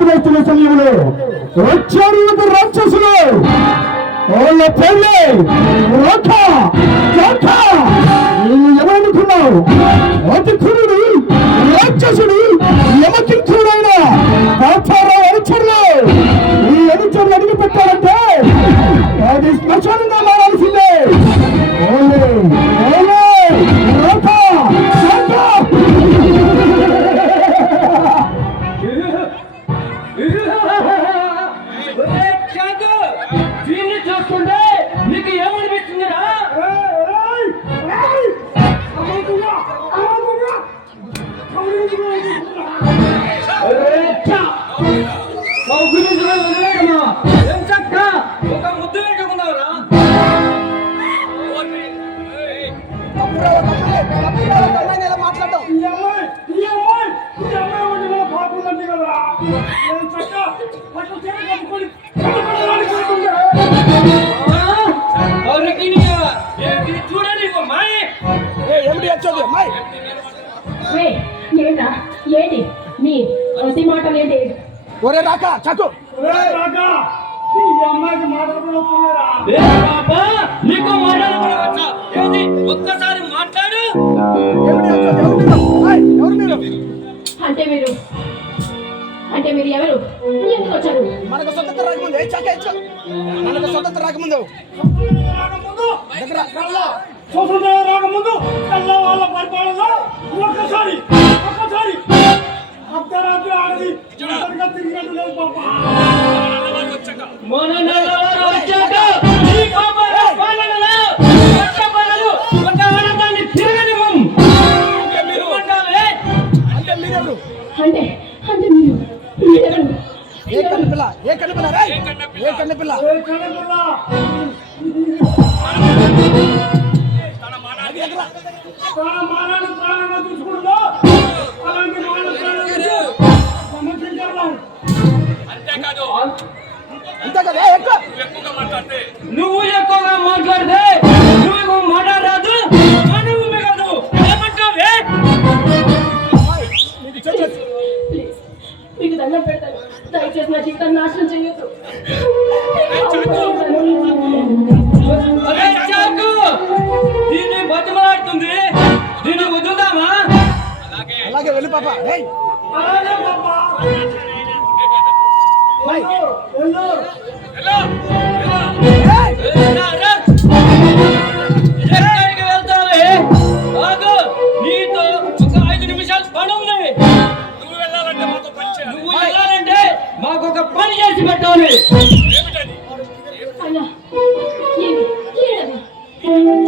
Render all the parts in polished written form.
నిద్రిస్తున్న సమయంలో వచ్చారు రాక్షసులు. వాళ్ళ పేర్లే ఏమనుకున్నావు? అతి క్రూరుడు రాక్షసుడు యమకింకుడైన పాచారావు అనుచరులు. ఈ అనుచరులు అడిగి పెట్టారంటే అది శ్మశానంగా మారాల్సిందే. ఏంటి నీ అతి మాటలు ఏంటి? ఒరే రాకా చక్కు, ఒక్కసారి మాట్లాడు. అంటే మీరు ఎవరు? ఎందుకు వచ్చారు? మనకు స్వతంత్ర రాకముందు మనకు స్వతంత్ర రాకముందు స్వతంత్ర రాకముందు వాళ్ళ పరిపాలనలో ఒక్కసారి అర్ధరాత్రి ఆడది తిరిగినట్టు లేదు పాప. నువ్వు ఎక్కువగా మాట్లాడితే నువ్వు మాట్లాడరాదు. మీకు దండం పెడతాను, దయచేసి నా జీవితాన్ని నాశనం చేయొద్దు. దీన్ని బతిమాడుతుంది, దీన్ని వదులుదామా? అలాగే వెళ్ళి పాప. ఎక్కడికి వెళ్తావే? నీతో ఒక 5 నిమిషాలు పని ఉంది. నువ్వు వెళ్ళాలంటే మాకు ఒక పని చేసి పెట్టాలి.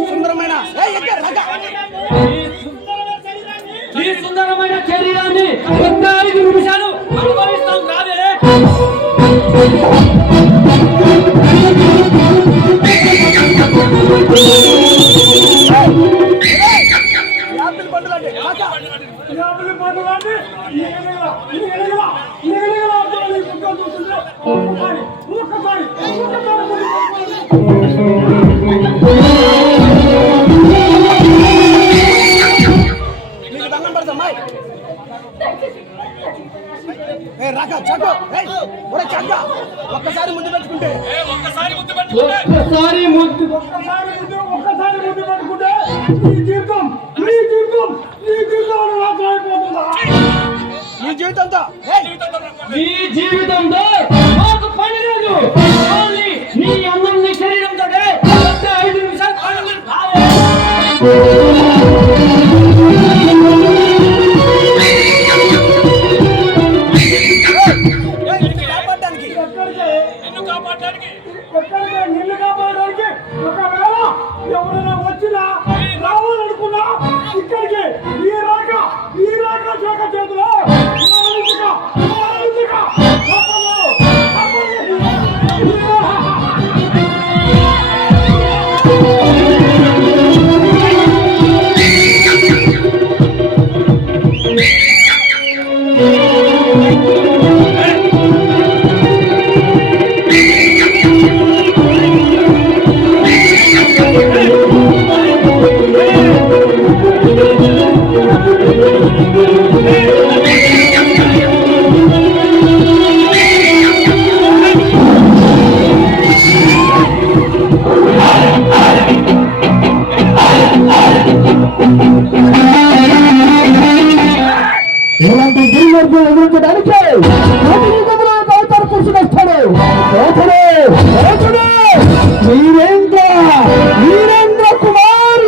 సుందరమైన ఈ సుందరమైన శరీరాన్ని ఒక్క 5 నిమిషాలు అనుభవిస్తాం. రావే ఒక్కసారి ముద్దు పెట్టుకుంటే ఒక్కసారి ముద్దు పెట్టుకుంటే నీ జీవితంతో మాకు పని లేదు. నీ అందం నీ శరీరంతో 5 నిమిషాలు నిన్ను కాపాడడానికి ఒకవేళ ఎవరైనా వచ్చినా రావాలనుకున్నా ఇక్కడికి ఈ రాక చోక చేతిలో ఇలాంటి గిరిజనులను ఎదుర్కోవడానికి అవతార పురుషుడు వస్తాడు. వీరేంద్ర కుమార్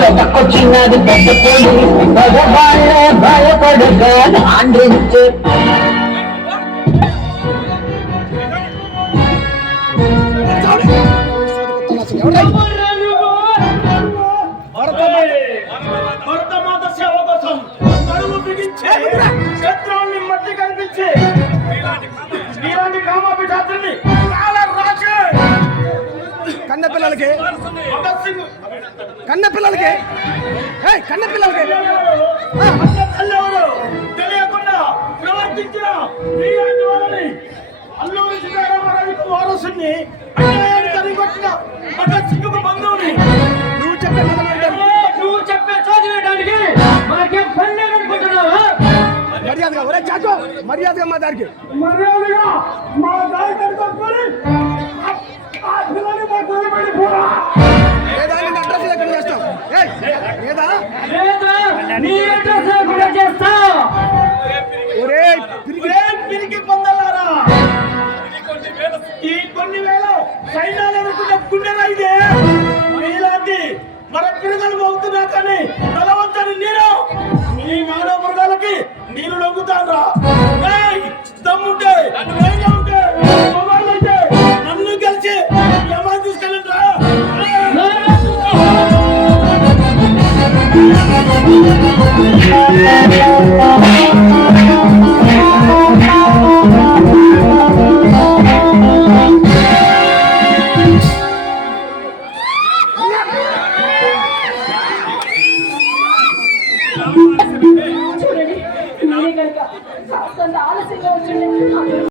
వెతకొచ్చినది పెద్ద పొడి భగవాళ్ళే భయపడగా ఆండ్రించే భరతమాత సేవ కోసం నడుము బిగించి శత్రువుల్ని మట్టి కనిపించి నీలాంటి కామాభిషాత్రుల్ని రాజే కన్న పిల్లలకి భగత్ సింగ్ కన్న పిల్లలకి కన్న పిల్లలకి తల్లెవరు తెలియకుండా ప్రవర్తించిన నీలాంటి వాళ్ళని అల్లూరి సీతారామరాజుకు వారసుని అన్యాయాన్ని తరిగొట్టిన భగత్ సింగ్ బంధువుని నువ్వు చెప్పే నువ్వు చెప్పే చదివేయడానికి మనకేం పని లేదనుకుంటున్నావా? మర్యాదగా ఒరే చాకో మర్యాదగా మా దారికి మర్యాదగా మా దారి కనుకొని ఆ పిల్లని మా తోలిపడి పోరా లేదా నిన్ను అడ్రస్ లేకుండా చేస్తాం లేదా లేదా నీ అడ్రస్ లేకుండా చేస్తా. ఒరే పిరికి పొందలారా ఈ కొన్ని వేల సైన్యాలు ఎదుర్కొన్న గుండెలైతే మీలాంటి మన పిల్లలు అవుతున్నా కానీ బలవంతాన్ని నేను మీ మానవ మృగాలకి నేను నొక్కుతాను రా. దమ్ముంటే ధైర్యం ఉంటే మొబైల్ అయితే నన్ను కలిసి ఏమైనా తీసుకెళ్ళండి రా.